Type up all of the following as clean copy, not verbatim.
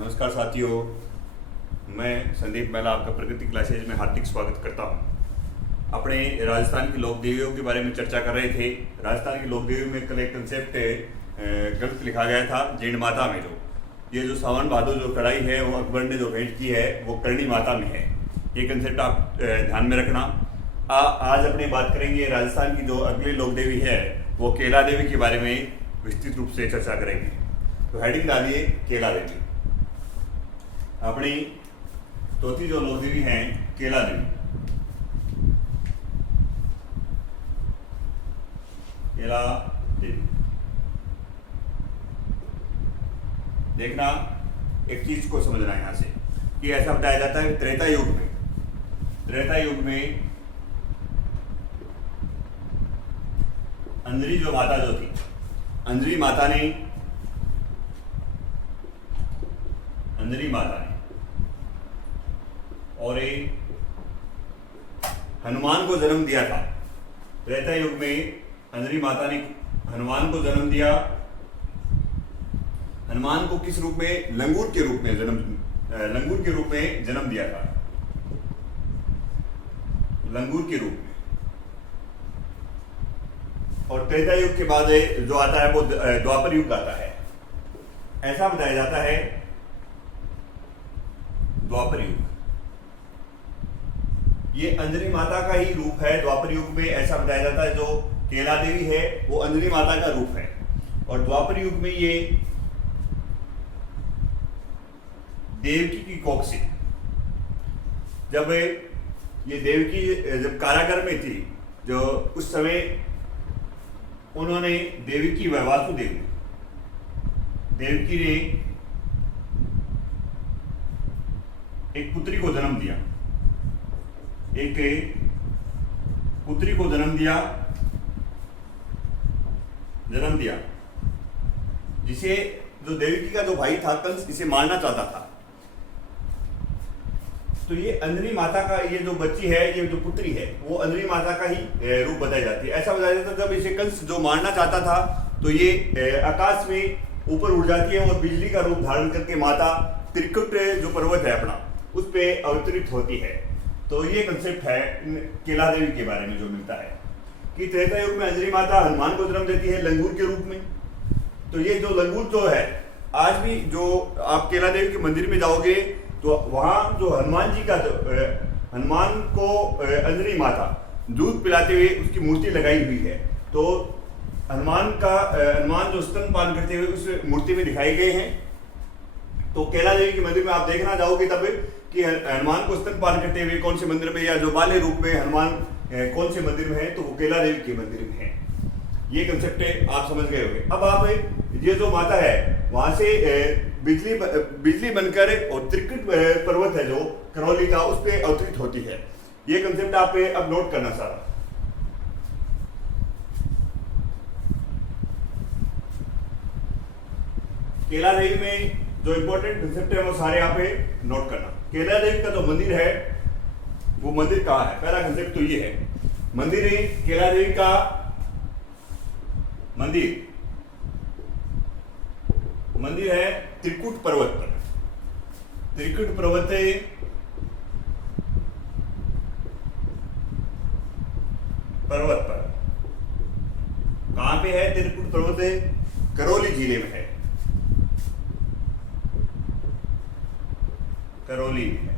नमस्कार साथियों, मैं संदीप मेहला आपका प्रगति क्लासेज में हार्दिक स्वागत करता हूं। अपने राजस्थान की लोक देवियों के बारे में चर्चा कर रहे थे। राजस्थान की लोक देवी में कल एक कंसेप्ट गलत लिखा गया था। जीण माता में ये जो सावन भादो जो कढ़ाई है वो अकबर ने जो भेंट की है वो करणी माता में है। ये कंसेप्ट आप ध्यान में रखना। आज अपने बात करेंगे राजस्थान की जो अगली लोक देवी है वो केला देवी के बारे में विस्तृत रूप से चर्चा करेंगे। तो हेडिंग डालिए केला देवी। अपनी चौथी जो लोक देवी है केला देवी। केला देवी देखना, एक चीज को समझना है यहां से कि ऐसा बताया जाता है त्रेता युग में अंजरी जो माता जो थी, अंजरी माता ने और एक हनुमान को जन्म दिया था। त्रेता युग में अंजरी माता ने हनुमान को जन्म दिया। हनुमान को किस रूप में? लंगूर के रूप में जन्म दिया था। लंगूर के रूप में। और त्रेता युग के बाद जो आता है वो द्वापर युग आता है। ऐसा बताया जाता है द्वापर युग ये अंजनी माता का ही रूप है। द्वापर युग में ऐसा बताया जाता है जो केला देवी है वो अंजनी माता का रूप है। और द्वापर युग में ये देवकी की कोख से, जब ये देवकी जब कारागार में थी, जो उस समय उन्होंने देवकी व वासुदेव देवकी ने एक पुत्री को जन्म दिया। जिसे जो देवकी का जो भाई था कंस इसे मारना चाहता था। तो ये अंजनी माता का ये जो बच्ची है, ये जो पुत्री है वो अंजनी माता का ही रूप बताई जाती है। ऐसा बताया जाता है जब इसे कंस जो मारना चाहता था तो ये आकाश में ऊपर उड़ जाती है और बिजली का रूप धारण करके माता त्रिकुट जो पर्वत है अपना उस पे अवतरित होती है। तो ये कंसेप्ट है केला देवी के बारे में जो मिलता है कि त्रेता युग में अंजनी माता हनुमान को जन्म देती है लंगूर के रूप में। तो ये जो लंगूर जो है, आज भी जो आप केला देवी के मंदिर में जाओगे तो वहां जो हनुमान जी का हनुमान को अंजनी माता दूध पिलाते हुए उसकी मूर्ति लगाई हुई है। तो हनुमान जो स्तनपान करते हुए उस मूर्ति में दिखाए गए हैं। तो केला देवी के मंदिर में आप देखना जाओगे तब कि हनुमान को स्तनपान करते हुए कौन से मंदिर में, या जो बाले रूप में हनुमान कौन से मंदिर में है, तो वो केला देवी के मंदिर में है। ये कंसेप्ट आप समझ गए होंगे। अब आप ये जो माता है वहां से बिजली बनकर और त्रिकुट पर्वत है जो करौली का उस पर अवतरित होती है। ये कंसेप्ट आप अब नोट करना सारा। केला देवी में जो इंपॉर्टेंट कंसेप्ट है वो सारे यहाँ पे नोट करना। केला देवी का जो मंदिर है वो मंदिर कहाँ है? पहला कंसेप्ट तो ये है, मंदिर है केला देवी का मंदिर है त्रिकुट पर्वत पर। त्रिकुट पर्वत पर कहां पे है? त्रिकुट पर्वत करौली जिले में है। करौली में है।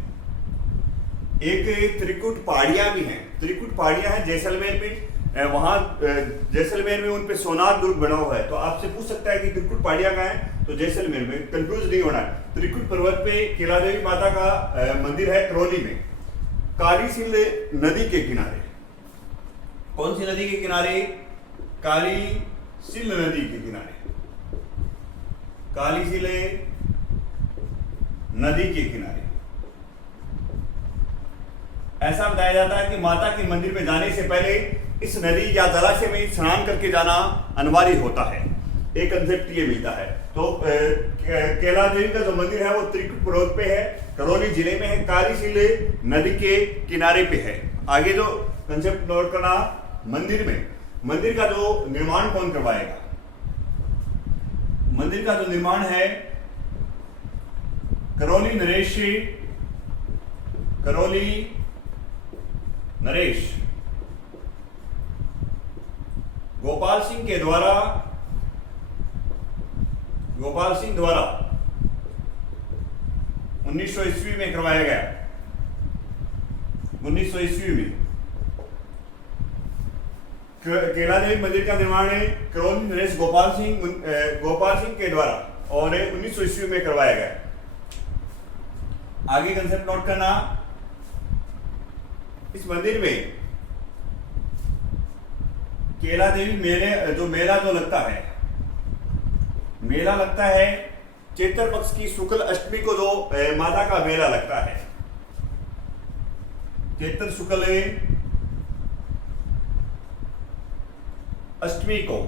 एक त्रिकुट पहाड़ियां भी हैं। त्रिकुट पहाड़ियां हैं जैसलमेर में। वहां जैसलमेर में उन पे सोनार दुर्ग बना हुआ है। तो आपसे पूछ सकता है कि त्रिकुट पहाड़ियां कहाँ है? तो जैसलमेर में। कंफ्यूज नहीं होना है। त्रिकुट पर्वत पे केला देवी माता का मंदिर है करौली में, कालीसिल नदी के किनारे। कौन सी नदी के किनारे? कालीसिल नदी के किनारे। कालीसिल नदी के किनारे। ऐसा बताया जाता है कि माता के मंदिर में जाने से पहले इस नदी या जलाशय में स्नान करके जाना अनिवार्य होता है। एक कंसेप्ट ये मिलता है। तो केला देवी का जो मंदिर है वो त्रिकुट पर्वत पे है, करौली जिले में है, कालीसिल नदी के किनारे पे है। आगे जो कंसेप्ट नोट करना, मंदिर का जो निर्माण कौन करवाएगा? मंदिर का जो निर्माण है करौली नरेश, करौली नरेश गोपाल सिंह के द्वारा, गोपाल सिंह द्वारा 1900 ईस्वी में करवाया गया। 1900 ईस्वी में केला देवी मंदिर का निर्माण करौली नरेश गोपाल सिंह के द्वारा और 1900 ईस्वी में करवाया गया। आगे कंसेप्ट नोट करना, इस मंदिर में केला देवी मेला जो लगता है, मेला लगता है चैत्र पक्ष की शुक्ल अष्टमी को जो माता का मेला लगता है, चैत्र शुक्ल अष्टमी को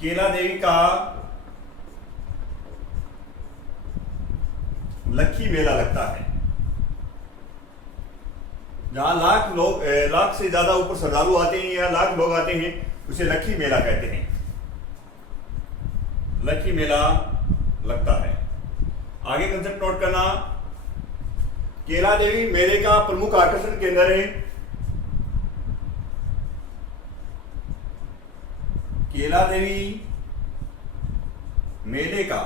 केला देवी का लक्खी मेला लगता है, जहां लाख से ज्यादा ऊपर श्रद्धालु आते हैं या लाख लोग आते हैं, उसे लक्खी मेला कहते हैं। लक्खी मेला लगता है। आगे कंसेप्ट नोट करना, केला देवी मेले का प्रमुख आकर्षण केंद्र है। केला देवी मेले का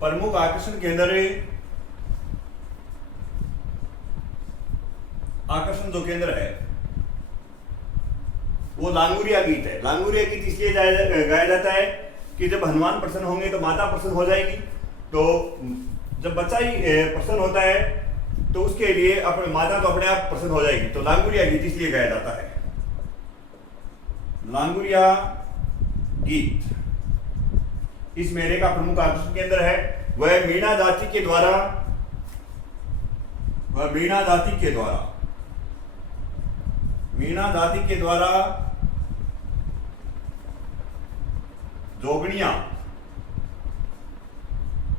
प्रमुख आकर्षण केंद्र है। आकर्षण जो केंद्र है वो लांगुरिया गीत है। लांगुरिया गीत इसलिए गाया जाता है कि जब हनुमान प्रसन्न होंगे तो माता प्रसन्न हो जाएगी, तो जब बच्चा ही प्रसन्न होता है तो उसके लिए अपने माता तो अपने आप प्रसन्न हो जाएगी, तो लांगुरिया गीत इसलिए गाया जाता है। लांगुरिया गीत इस मेले का प्रमुख आकर्षण केंद्र है। वह मीणा जाति के द्वारा मीणा जाति के द्वारा जोगणिया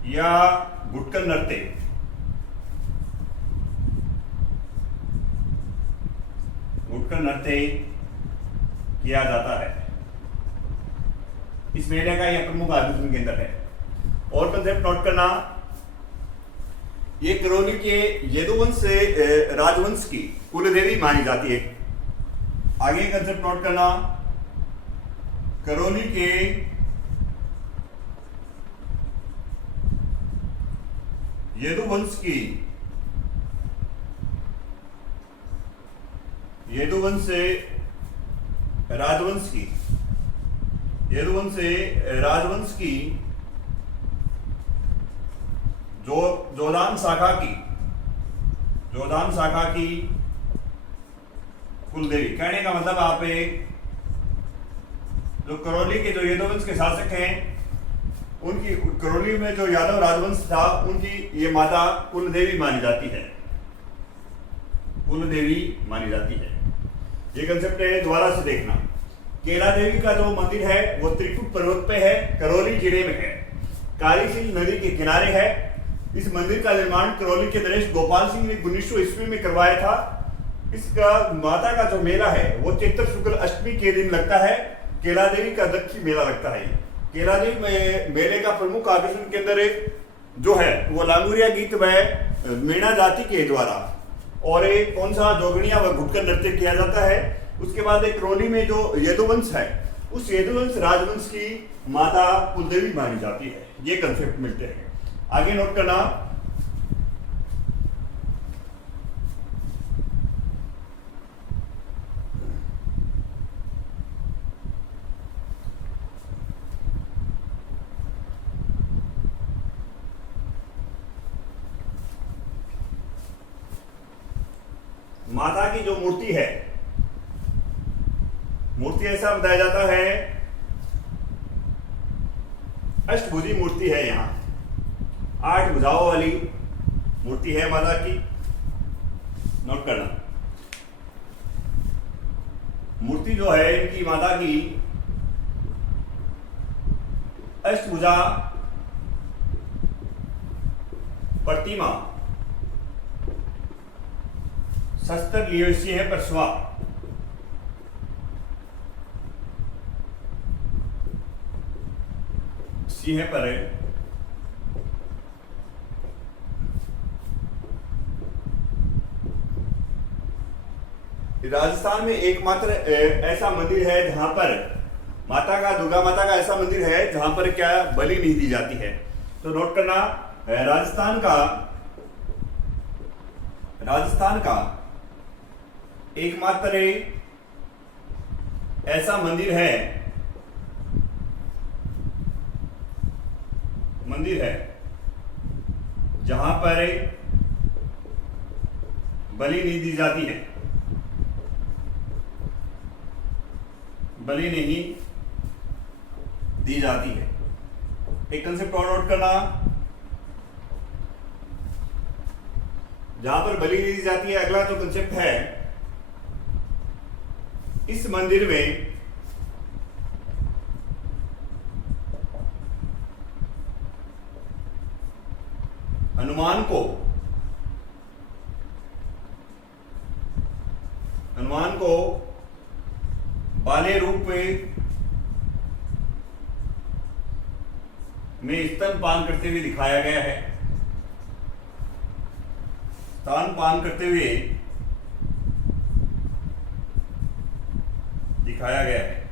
या गुटकल नृत्य किया जाता है। इस मेले का यह प्रमुख आकर्षण केंद्र है। और कंसेप्ट नोट करना, ये करौली के यदुवंश राजवंश की कुलदेवी मानी जाती है। आगे कंसेप्ट नोट करना, करौली के यदुवंश राजवंश की जोधान शाखा की कुलदेवी। कहने का मतलब आप जो करौली के जो यदुवंश के शासक हैं, उनकी करौली में जो यादव राजवंश था, उनकी ये माता कुलदेवी मानी जाती है। ये कंसेप्ट है, दोबारा से देखना। केला देवी का जो मंदिर है वो त्रिकुट पर्वत पे है, करौली जिले में है, कालीसिंध नदी के किनारे है। इस मंदिर का निर्माण करौली के नरेश गोपाल सिंह ने 1900 ईस्वी में करवाया था। इसका माता का जो मेला है वो चैत्र शुक्ल अष्टमी के दिन लगता है। केला देवी का लक्खी मेला लगता है। केला देवी मेले का प्रमुख आकर्षण केंद्र जो है वो लांगुरिया गीत व मीणा जाति के द्वारा और एक कौन सा जोगणिया व घुटकर नृत्य किया जाता है। उसके बाद एक करौली में जो यदुवंश है, उस यदुवंश राजवंश की माता कुलदेवी मानी जाती है। ये कंसेप्ट मिलते हैं। आगे नोट करना, माता की जो मूर्ति है, मूर्ति ऐसा बताया जाता है, अष्टभुजी मूर्ति है। यहाँ 8 भुजाओं वाली मूर्ति है माता की। नोट करना, मूर्ति जो है इनकी माता की अष्टभुजा प्रतिमा शस्त्र लिए हुए है परशुआ। सिंह पर राजस्थान में एकमात्र ऐसा मंदिर है जहां पर माता का, दुर्गा माता का ऐसा मंदिर है जहां पर क्या बलि नहीं दी जाती है। तो नोट करना, राजस्थान का एकमात्र ऐसा मंदिर है जहां पर बलि नहीं दी जाती है, बलि नहीं दी जाती है। एक कंसेप्ट और नोट करना, जहां पर बलि नहीं दी जाती है, अगला जो कंसेप्ट है, इस मंदिर में हनुमान को बाले रूप में स्तनपान करते हुए दिखाया गया है। स्तनपान करते हुए दिखाया गया है।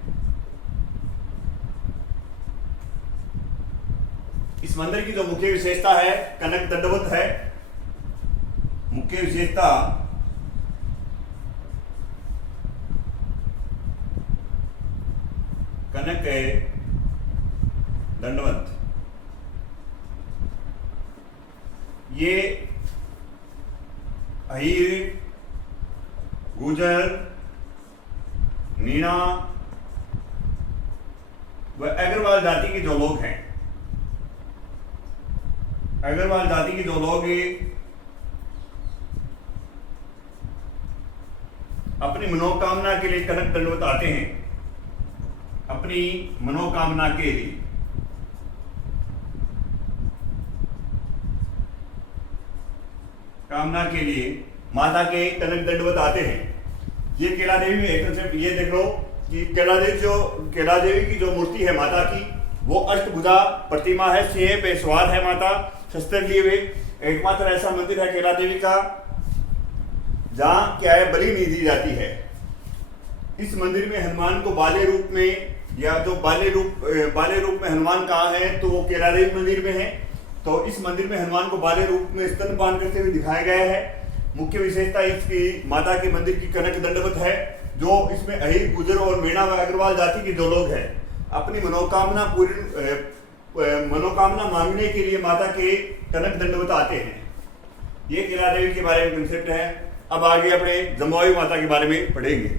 इस मंदिर की जो मुख्य विशेषता है, कनक दंडवत है। मुख्य विशेषता कनक दंडवत। ये अहीर, गुजर, मीणा व अग्रवाल जाति के जो लोग हैं, अग्रवाल जाति के जो लोग अपनी मनोकामना के लिए कनक दंडवत आते हैं, अपनी मनोकामना के लिए, कामना के लिए माता के कनक दंडवत आते हैं। ये केला देवी में एक कंसेप्ट ये देख लो कि केला देवी की जो मूर्ति है माता की, वो अष्टभुजा प्रतिमा है, सिंह पे सवार है माता, शस्त्र लिए हुए। एकमात्र ऐसा मंदिर है केला देवी का जहां क्या है, बलि नहीं दी जाती है। इस मंदिर में हनुमान को बाले रूप में, या जो बाले रूप में हनुमान कहाँ है, तो वो केला देवी मंदिर में है। तो इस मंदिर में हनुमान को बाले रूप में स्तनपान करते हुए दिखाया गया है। मुख्य विशेषता इसकी माता के मंदिर की कनक दंडवत है, जो इसमें अहीर, गुजर और मीणा व अग्रवाल जाति के जो लोग हैं अपनी मनोकामना मांगने के लिए माता के कनक दंडवत आते हैं। ये केला देवी के बारे में कंसेप्ट है। अब आगे अपने जम्बाई माता के बारे में पढ़ेंगे।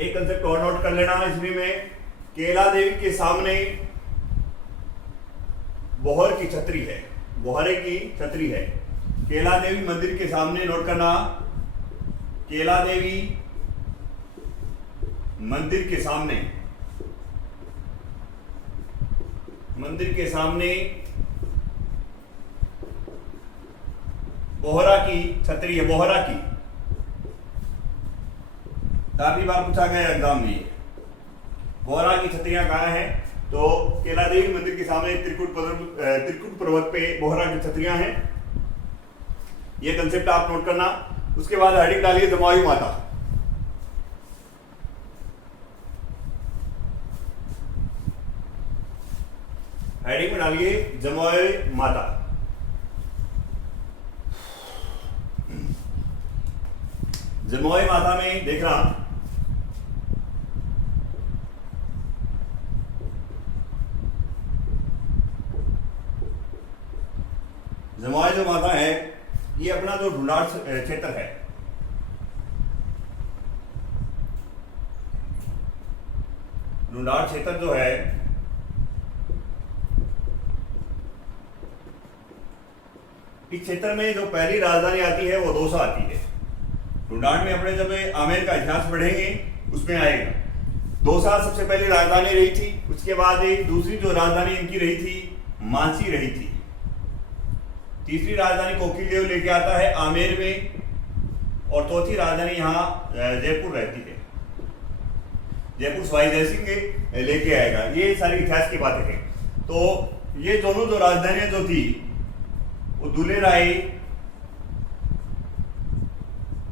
एक कंसेप्ट और नोट कर लेना इसमें में, केला देवी के सामने बोहर की छतरी है, बोहरे की छतरी है। केला देवी मंदिर के सामने, नोट करना, केला देवी मंदिर के सामने बोहरा की छतरी है, बोहरा की। काफी बार पूछा गया एग्जाम में, बोहरा की छतरियां कहाँ हैं? तो केला देवी मंदिर के सामने त्रिकुट पर्वत पे बोहरा की छतरियां हैं। ये कंसेप्ट आप नोट करना। उसके बाद हेडिंग डालिए जमुई माता। हेडिंग में डालिए जमुई माता। जमुई माता में देख रहा, जमुई जो माता है, ये अपना जो ढूंढाड़ क्षेत्र है, ढूंढाड़ क्षेत्र जो है, इस क्षेत्र में जो पहली राजधानी आती है वो दौसा आती है। ढूंढाड़ में अपने जब आमेर का इतिहास पढ़ेंगे उसमें आएगा। दौसा सबसे पहले राजधानी रही थी, उसके बाद दूसरी जो राजधानी इनकी रही थी मांसी रही थी। तीसरी राजधानी कोकिलदेव लेके आता है आमेर में, और चौथी राजधानी यहाँ जयपुर रहती है। जयपुर सवाई जय सिंह लेके आएगा। ये सारी इतिहास की बातें हैं। तो ये दोनों जो राजधानियां जो थी वो दुलेराय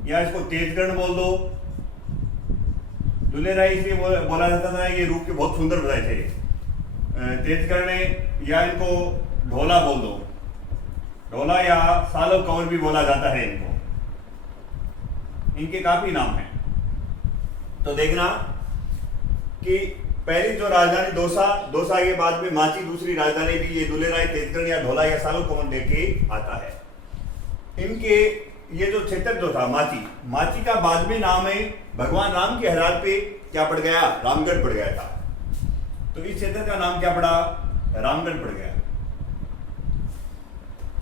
या इसको तेजगढ़ बोल दो। दुलेराय इसलिए बोला जाता था, ये रूप के बहुत सुंदर बताए थे। तेजगढ़ ने या इनको ढोला बोल दो, ढोला या सालो कंवर भी बोला जाता है इनको। इनके काफी नाम हैं। तो देखना कि पहली जो राजधानी दौसा, दौसा के बाद में माची दूसरी राजधानी भी ये दुलेराय तेजगढ़ या ढोला या सालो कंवर लेके आता है। इनके ये जो क्षेत्र जो था माची, माची का बाद में नाम है भगवान राम के हरार पे क्या पड़ गया, रामगढ़ पड़ गया था। तो इस क्षेत्र का नाम क्या पड़ा, रामगढ़ पड़ गया।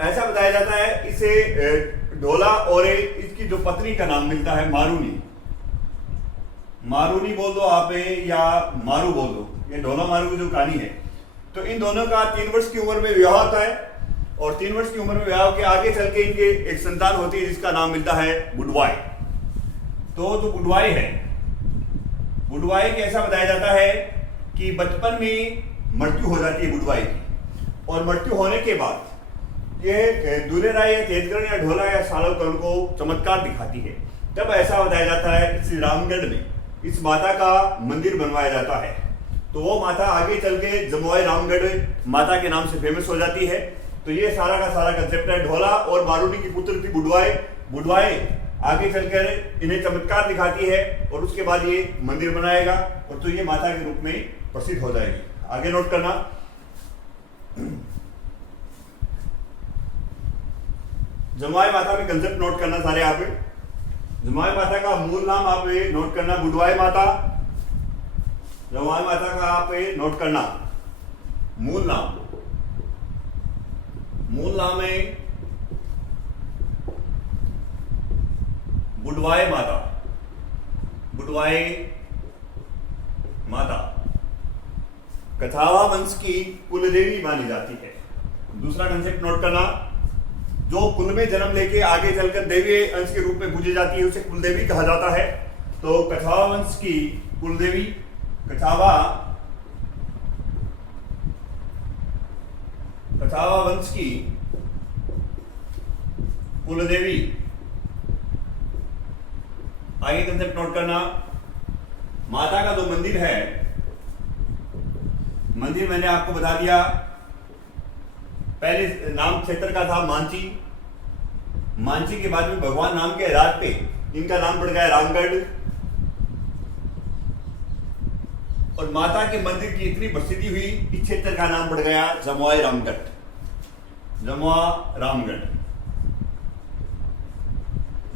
ऐसा बताया जाता है इसे ढोला और इसकी जो पत्नी का नाम मिलता है मारूनी, मारूनी बोल दो आप या मारू बोल दो। ये ढोला मारू की जो कहानी है, तो इन दोनों का 3 वर्ष की उम्र में विवाह होता है और 3 वर्ष की उम्र में विवाह के आगे चल के इनके एक संतान होती है जिसका नाम मिलता है बुडवाई। तो जो बुडवाई है, बुडवाई की ऐसा बताया जाता है कि बचपन में मृत्यु हो जाती है बुडवाई की, और मृत्यु होने के बाद ये दुलेराय या तेजगढ़ या ढोला या सालो कंवर को चमत्कार दिखाती है। तब ऐसा बताया जाता है इस रामगढ़ में इस माता का मंदिर बनवाया जाता है। तो वो माता आगे चल के जमुआई रामगढ़ माता के नाम से फेमस हो जाती है। तो ये सारा का सारा कंसेप्ट है। ढोला और मारूनी की पुत्र थी बुडवाई, बुडवाई आगे चलकर इन्हें चमत्कार दिखाती है और उसके बाद ये मंदिर बनाएगा और तो ये माता के रूप में प्रसिद्ध हो जाएगी। आगे नोट करना, जमुआई माता में कंसेप्ट नोट करना सारे आप। जमुआई माता का मूल नाम आप नोट करना, बुडवाई माता। जमुआई माता का आप नोट करना मूल नाम, मूल नाम है बुडवाई माता, बुडवाई माता कथावा वंश की कुलदेवी मानी जाती है। दूसरा कंसेप्ट नोट करना, जो कुल में जन्म लेके आगे चलकर देवी अंश के रूप में पूजी जाती है उसे कुलदेवी कहा जाता है। तो कछावा वंश की कुलदेवी, कछावा वंश की कुलदेवी। आगे कंसेप्ट नोट करना, माता का जो मंदिर है, मंदिर मैंने आपको बता दिया। पहले नाम क्षेत्र का था मांची, मांची के बाद में भगवान राम के आधार पे इनका नाम पड़ गया रामगढ़। और माता के मंदिर की इतनी प्रसिद्धि हुई, इस क्षेत्र का नाम पड़ गया जमुआई रामगढ़, जमुआ रामगढ़,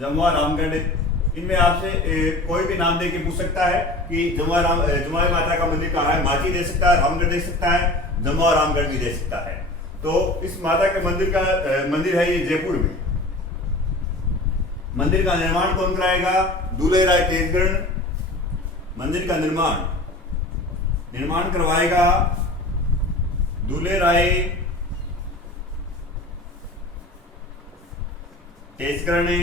जमुआ रामगढ़। इनमें आपसे कोई भी नाम दे के पूछ सकता है कि जमुआई माता का मंदिर कहाँ है। माची दे सकता है, रामगढ़ दे सकता है, जमुआ रामगढ़ भी दे सकता है। तो इस माता के मंदिर का मंदिर है ये जयपुर में। मंदिर का निर्माण कौन कराएगा, दुलेराय तेजगढ़ मंदिर का निर्माण करवाएगा दुलेराय तेजगढ़ ने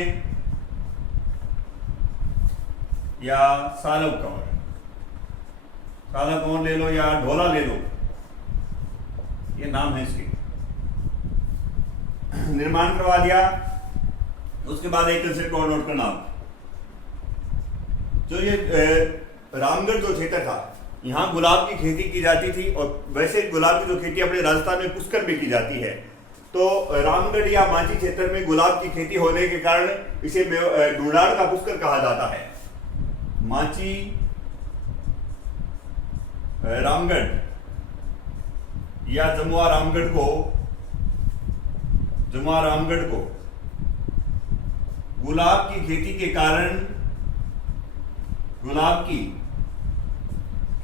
या सालो कंवर, सालो कंवर ले लो या ढोला ले लो, ये नाम है इसके। निर्माण करवा दिया। उसके बाद एक कंसेप्ट और नोट करना, जो ये रामगढ़ जो क्षेत्र था, यहाँ गुलाब की खेती की जाती थी और वैसे गुलाब की जो खेती अपने राजस्थान में पुष्कर में की जाती है। तो रामगढ़ या मांची क्षेत्र में गुलाब की खेती होने के कारण इसे ढूंढाड़ का पुष्कर कहा जाता है। मांची रामगढ़ या जमुआ रामगढ़ को गुलाब की खेती के कारण, गुलाब की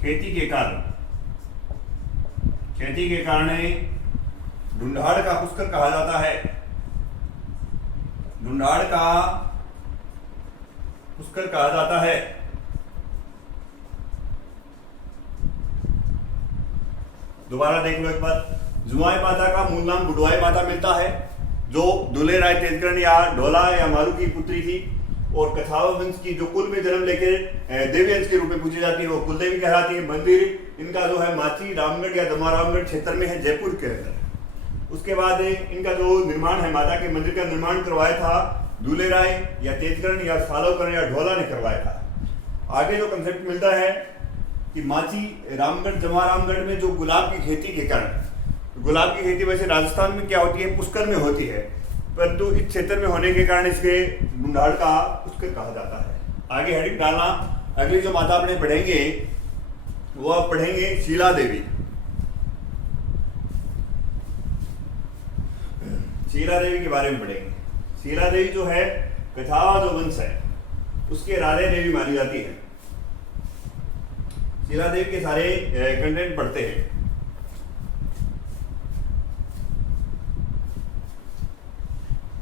खेती के कारण ढूंढाड़ का पुष्कर कहा जाता है। ढूंढाड़ का पुष्कर कहा जाता है। दोबारा देख लो एक बार, जमुआई माता का मूल नाम बुडवाई माता मिलता है, जो दुलेराय तेजगढ़ या ढोला या मारू की पुत्री थी। और कछावा वंश की जो कुल में जन्म लेकर देवी अंश के रूप में पूजी जाती है वो कुलदेवी कहलाती है। मंदिर इनका जो है माची रामगढ़ या दमारामगढ़ क्षेत्र में है, जयपुर के अंदर। उसके बाद इनका जो निर्माण है, माता के मंदिर का निर्माण करवाया था दूल्हे राय या तेजकरण या सालोकरण या ढोला ने करवाया था। आगे जो कंसेप्ट मिलता है कि माची रामगढ़ जमारामगढ़ में जो गुलाब की खेती के कारण, गुलाब की खेती वैसे राजस्थान में क्या होती है, पुष्कर में होती है, परंतु इस क्षेत्र में होने के कारण इसके ढूंढाड़ का पुष्कर कहा जाता है। आगे हेडिंग डालना। अगली जो माता अपने पढ़ेंगे वो आप पढ़ेंगे शीला देवी। शीला देवी के बारे में पढ़ेंगे। शीला देवी जो है कछावा जो वंश है उसके राधे देवी मानी जाती है। शीला देवी के सारे कंटेंट पढ़ते हैं।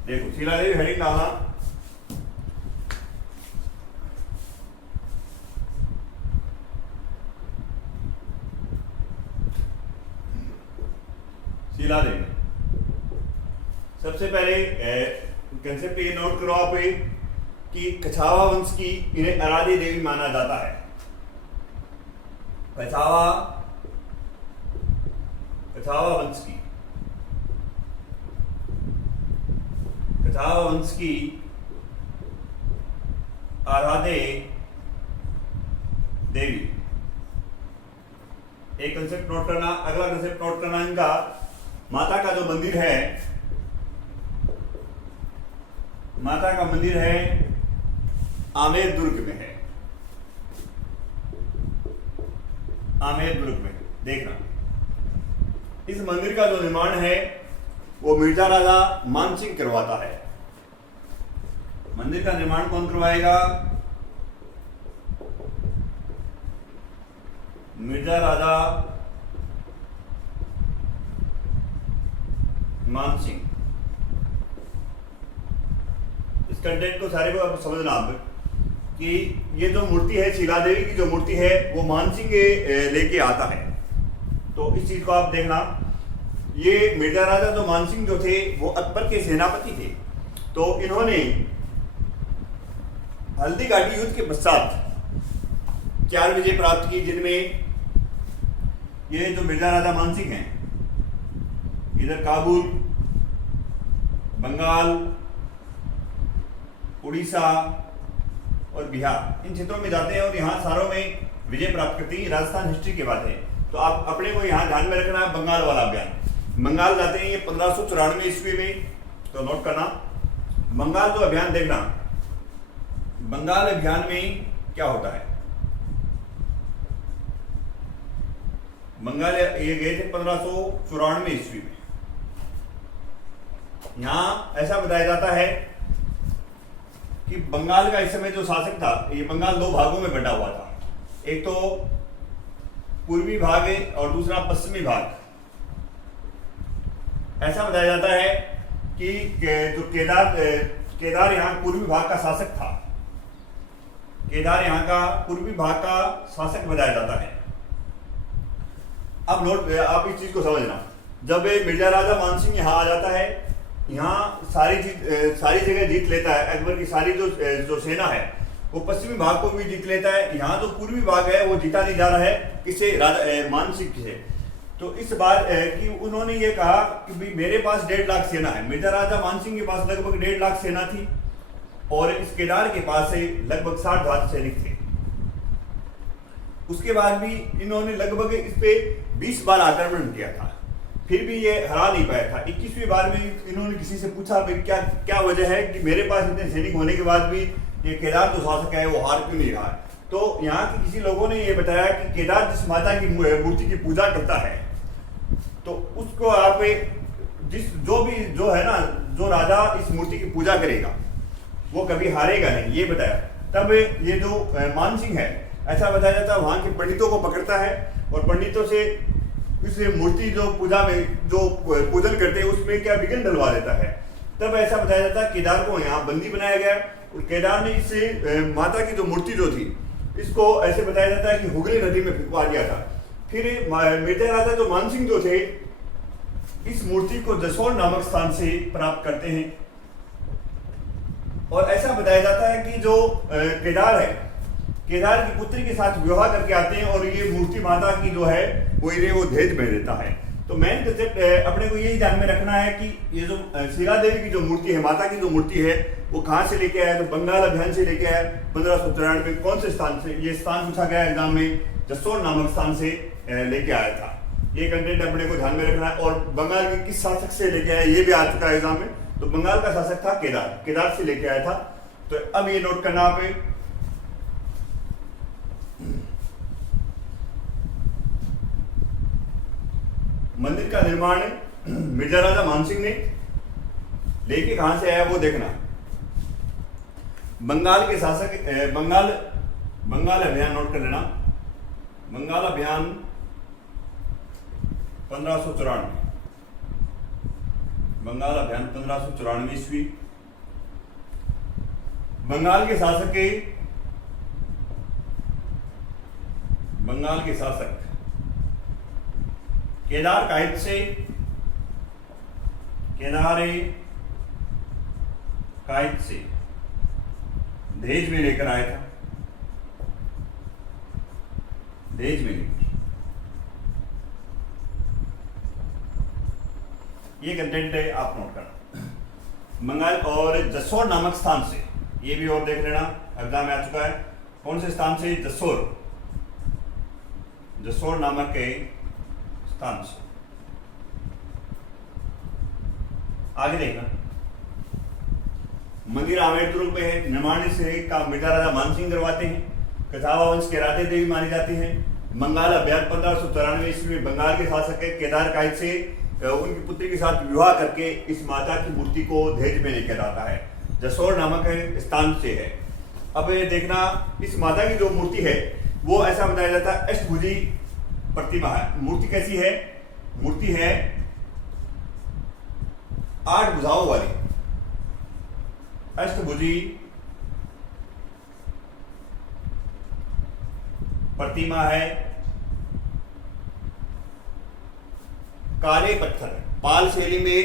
देखो शीला देवी हेडिंग डालना। शीला देवी सबसे पहले कंसेप्ट ये नोट करो आप कि कछावा वंश की इन्हें आराध्य देवी माना जाता है। कछावा वंश की कछावा वंश की आराध्य देवी। एक कंसेप्ट नोट करना। अगला कंसेप्ट नोट करना इनका माता का जो मंदिर है, माता का मंदिर है आमेर दुर्ग में है। आमेर दुर्ग में देखना। इस मंदिर का जो निर्माण है वो मिर्जा राजा मानसिंह करवाता है। मंदिर का निर्माण कौन करवाएगा? मिर्जा राजा मानसिंह। इस कंटेंट को सारे को आप समझना आप कि ये जो मूर्ति है शीला देवी की जो मूर्ति है वो मानसिंह लेके आता है। तो इस चीज को आप देखना। ये मिर्जा राजा जो मानसिंह जो थे वो अकबर के सेनापति थे। तो इन्होंने हल्दी घाटी युद्ध के पश्चात 4 विजय प्राप्त की, जिनमें ये जो मिर्जा राजा मानसिंह हैं इधर काबुल, बंगाल, उड़ीसा और बिहार इन क्षेत्रों में जाते हैं और यहाँ सारों में विजय प्राप्त करती है। राजस्थान हिस्ट्री की बात है तो आप अपने को यहाँ ध्यान में रखना है। बंगाल वाला अभियान, बंगाल जाते हैं ये 1594 ईस्वी में, तो नोट करना। बंगाल जो अभियान देखना, बंगाल अभियान में क्या होता है। बंगाल ये गए थे 1594 ईस्वी में। यहां ऐसा बताया जाता है कि बंगाल का इस समय जो शासक था, ये बंगाल 2 भागों में बंटा हुआ था। एक तो पूर्वी भाग है और दूसरा पश्चिमी भाग। ऐसा बताया जाता है कि जो केदार यहाँ पूर्वी भाग का शासक था। केदार यहाँ का पूर्वी भाग का शासक बताया जाता है। अब नोट, आप इस चीज को समझना। जब मिर्जा राजा मानसिंह यहाँ आ जाता है, यहाँ सारी जगह जीत लेता है। अकबर की सारी जो सेना है वो पश्चिमी भाग को भी जीत लेता है। यहाँ जो पूर्वी भाग है वो जीता नहीं जा रहा है किसे, राजा मानसिंह से। तो इस बार कि उन्होंने ये कहा कि भाई मेरे पास 1.5 लाख सेना है। मिर्जा राजा मानसिंह के पास लगभग 1.5 लाख सेना थी और इस केदार के पास लगभग 60,000 सैनिक थे। उसके बाद भी इन्होंने लगभग इस पे 20 बार आक्रमण किया था, फिर भी ये हरा नहीं पाया था। 21वीं बार में इन्होंने किसी से पूछा भाई क्या वजह है कि मेरे पास इतने सैनिक होने के बाद भी ये केदार जो शासक है वो हार क्यों नहीं रहा है। तो यहाँ के किसी लोगों ने ये बताया कि केदार जिस माता की मूर्ति की पूजा करता है तो उसको आप जो है ना, जो राजा इस मूर्ति की पूजा करेगा वो कभी हारेगा नहीं, ये बताया। तब ये जो मानसिंह है, ऐसा बताया जाता है, वहां के पंडितों को पकड़ता है और पंडितों से इस मूर्ति जो पूजा में जो पूजन करते हैं उसमें क्या विघ्न डलवा देता है। तब ऐसा बताया जाता है केदार को यहाँ बंदी बनाया गया और केदार ने इससे माता की जो मूर्ति जो थी इसको ऐसे बताया जाता है कि हुगली नदी में फेंकवा दिया था। फिर मिर्जा राजा जो मानसिंह जो थे इस मूर्ति को जसोल नामक स्थान से प्राप्त करते हैं। और ऐसा बताया जाता है कि जो केदार है, केदार की पुत्री के साथ विवाह करके आते हैं और ये मूर्ति माता की जो है वो इन्हें वो दहेज में देता है। तो मेन कंसेप्ट अपने को यही ध्यान में रखना है कि ये जो शीला देवी की जो मूर्ति है, माता की जो मूर्ति है, वो कहाँ से लेके आया? तो बंगाल अभियान से लेके आया 1593 में। कौन से स्थान से? ये स्थान पूछा गया एग्जाम में, जसोर नामक स्थान से लेके आया था। ये कंटेंट अपने को ध्यान में रखना है। और बंगाल के किस शासक से लेके आया ये भी आ चुका है एग्जाम में। तो बंगाल का शासक था केदार, केदार से लेके आया था। तो अब ये नोट करना आप, मंदिर का निर्माण मिर्जा राजा मानसिंह ने लेके कहां से आया वो देखना। बंगाल के शासक बंगाल अभियान नोट कर लेना। बंगाल अभियान 1594, बंगाल अभियान 1594 ईस्वी। बंगाल के शासक केदार कायद से दहेज में लेकर आया था, दहेज में लेकर। ये कंटेंट है, आप नोट करना। बंगाल और जसोर नामक स्थान से, ये भी और देख लेना, एग्जाम में आ चुका है। कौन से स्थान से? जसोर नामक के स्थान से। आगे देखना, मंदिर आमेर दुर्ग में है। निर्माण से का मिर्जा राजा मानसिंह करवाते हैं। कछावा वंश के राधे देवी मानी जाती हैं। बंगाल अभियान 1594 ईस्वी में बंगाल के शासक केदार कायद से उनकी पुत्री के साथ विवाह करके इस माता की मूर्ति को दहेज में लेकर आता है। जसोर नामक स्थान से है। अब ये देखना, इस माता की जो मूर्ति है वो ऐसा बताया जाता है अष्टभुजी प्रतिमा है। मूर्ति कैसी है? मूर्ति है 8 भुजाओं वाली, अष्टभुजी प्रतिमा है। काले पत्थर, पाल शैली में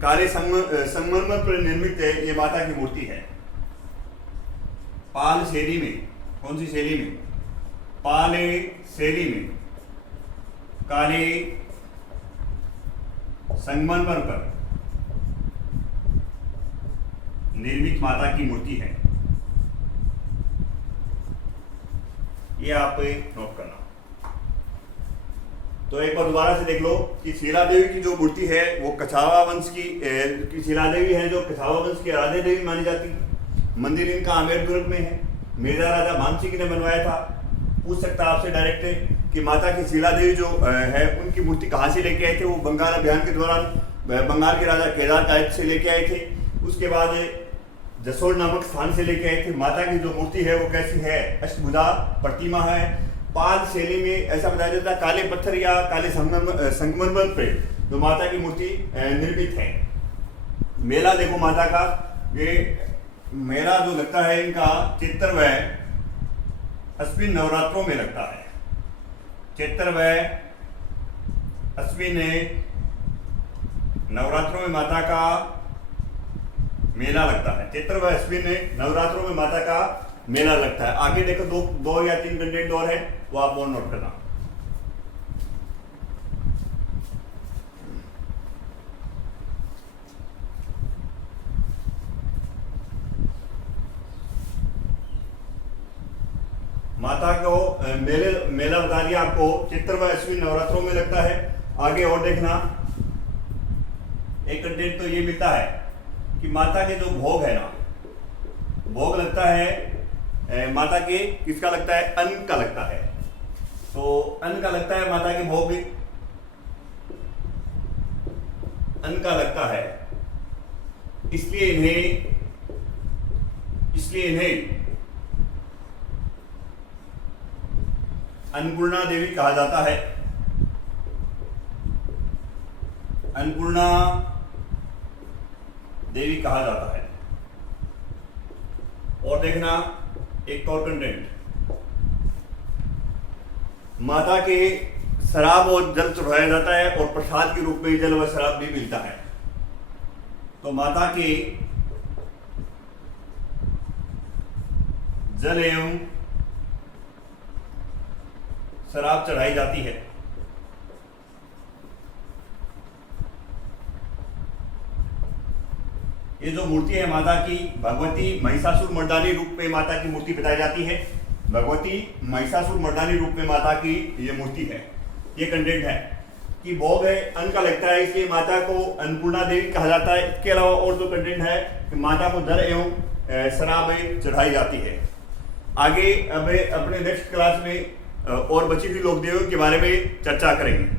काले संगमरमर पर निर्मित ये माता की मूर्ति है। पाल शैली में, कौन सी शैली में? पाले शैली में काले संगमरमर पर निर्मित माता की मूर्ति है। ये आप नोट करना। तो एक बार दोबारा से देख लो कि शीला देवी की जो मूर्ति है वो कछावा वंश की शीला देवी है, जो कछावा वंश की आराध्य देवी मानी जाती है। मंदिर इनका आमेर दुर्ग में है। मिर्जा राजा मानसिंह ने बनवाया था। पूछ सकता है आपसे डायरेक्ट कि माता की शीला देवी जो है उनकी मूर्ति कहाँ से लेके आए थे? वो बंगाल अभियान के दौरान बंगाल के राजा केदार कायद से लेके आए थे। उसके बाद जसोर नामक स्थान से लेके आए थे। माता की जो मूर्ति है वो कैसी है? अष्टभुजा प्रतिमा है। पाल शैली में ऐसा बताया जाता है काले पत्थर या काले संगमरमर पे जो माता की मूर्ति निर्मित है। मेला देखो माता का, ये मेला जो लगता है इनका चैत्र व अश्विन नवरात्रों में लगता है। चैत्र व अश्विन नवरात्रों में माता का मेला लगता है। चैत्र व अश्विन नवरात्रों में माता का मेला लगता है। आगे देखो दो या 3 कंटेंट और है, वो आप और नोट करना। माता को मेला बता दिया आपको, चित्र व अश्विन नवरात्रों में लगता है। आगे और देखना, एक कंटेंट तो ये मिलता है कि माता के जो भोग है ना, भोग लगता है माता के, किसका लगता है? अन्न का लगता है। तो अन्न का लगता है माता के भोग, अन्न का लगता है, इसलिए इन्हें अन्नपूर्णा देवी कहा जाता है। अन्नपूर्णा देवी कहा जाता है। और देखना एक और कंटेंट, माता के शराब और जल चढ़ाया जाता है और प्रसाद के रूप में जल व शराब भी मिलता है। तो माता के जल एवं शराब चढ़ाई जाती है। ये जो मूर्ति है माता की, भगवती महिषासुर मर्दानी रूप में माता की मूर्ति बताई जाती है। भगवती महिषासुर मर्दानी रूप में माता की ये मूर्ति है। ये कंटेंट है कि भोग है, अन्न का लगता है, इसलिए माता को अन्नपूर्णा देवी कहा जाता है। इसके अलावा और जो कंटेंट है कि माता को जल एवं शराब चढ़ाई जाती है। आगे अब अपने नेक्स्ट क्लास में और बची हुई लोक देवियों के बारे में चर्चा करेंगे।